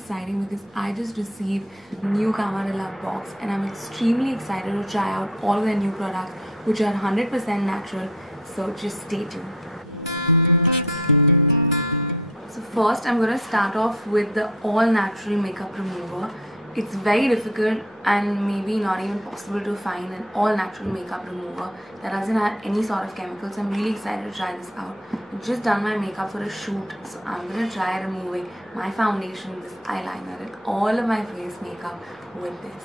exciting because I just received new Kama Love box and I'm extremely excited to try out all of their new products which are 100% natural, so just stay tuned. So first I'm going to start off with the all natural makeup remover. It's very difficult and maybe not even possible to find an all natural makeup remover that doesn't have any sort of chemicals. I'm really excited to try this out. I've just done my makeup for a shoot, so I'm going to try removing my foundation, this eyeliner and all of my face makeup with this.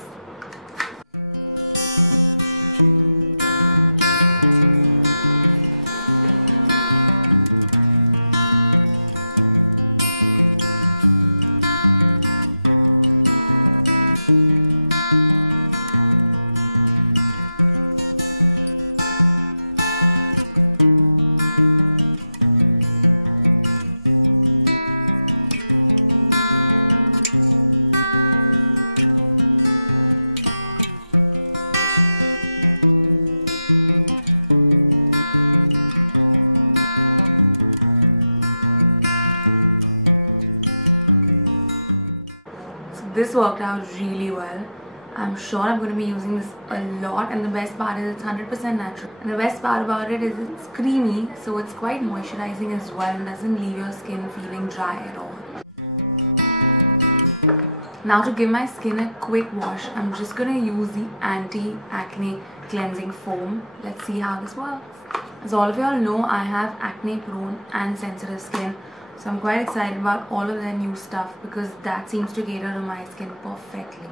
This worked out really well. I'm sure I'm going to be using this a lot, and the best part is it's 100% natural. And the best part about it is it's creamy, so it's quite moisturizing as well and doesn't leave your skin feeling dry at all. Now to give my skin a quick wash, I'm just going to use the anti-acne cleansing foam. Let's see how this works. As all of y'all know, I have acne prone and sensitive skin. So I'm quite excited about all of their new stuff because that seems to cater to my skin perfectly.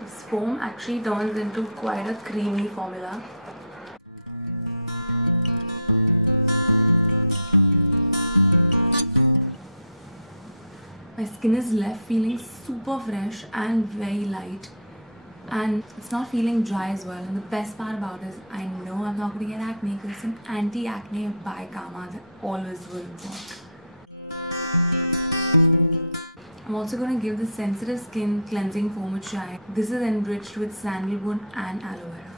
This foam actually turns into quite a creamy formula. My skin is left feeling super fresh and very light. And it's not feeling dry as well, and the best part about it is I know I'm not going to get acne because it's an anti-acne by Kama that always will work. I'm also going to give the sensitive skin cleansing foam a try. This is enriched with sandalwood and aloe vera.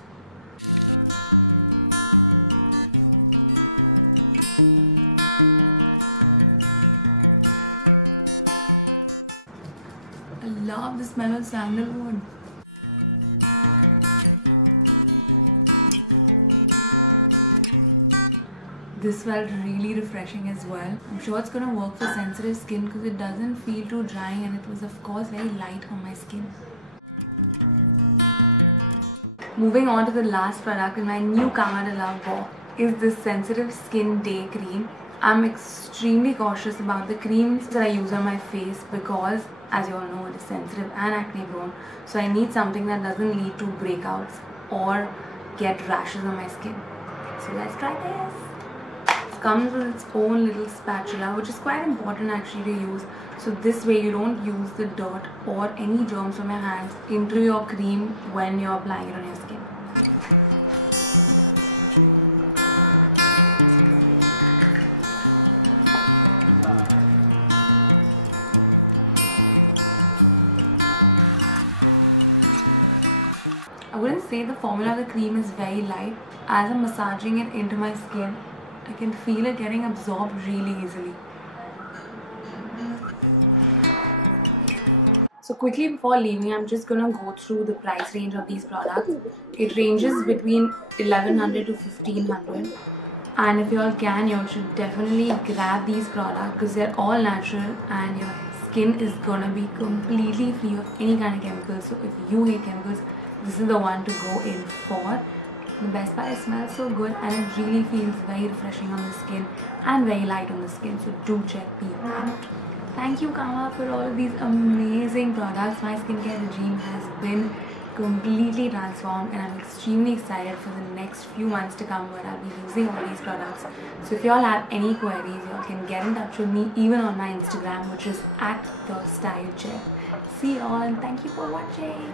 I love the smell of sandalwood. This felt really refreshing as well. I'm sure it's going to work for sensitive skin because it doesn't feel too drying, and it was of course very light on my skin. Moving on to the last product in my new Kama Love box is this sensitive skin day cream. I'm extremely cautious about the creams that I use on my face because, as you all know, it is sensitive and acne prone. So I need something that doesn't lead to breakouts or get rashes on my skin. So let's try this. It comes with its own little spatula, which is quite important actually to use. So this way you don't use the dirt or any germs from your hands into your cream when you're applying it on your skin. The formula of the cream is very light. As I'm massaging it into my skin, I can feel it getting absorbed really easily. So quickly before leaving, I'm just gonna go through the price range of these products. It ranges between 1100 to 1500, and if you all can, you should definitely grab these products because they're all natural and your skin is gonna be completely free of any kind of chemicals. So if you hate chemicals, this is the one to go in for. The best part, it smells so good and it really feels very refreshing on the skin and very light on the skin, so do check these out. Thank you Kama for all of these amazing products. My skincare regime has been completely transformed and I'm extremely excited for the next few months to come where I'll be using all these products. So if you all have any queries, you all can get in touch with me even on my Instagram, which is @thestylechef. See you all and thank you for watching.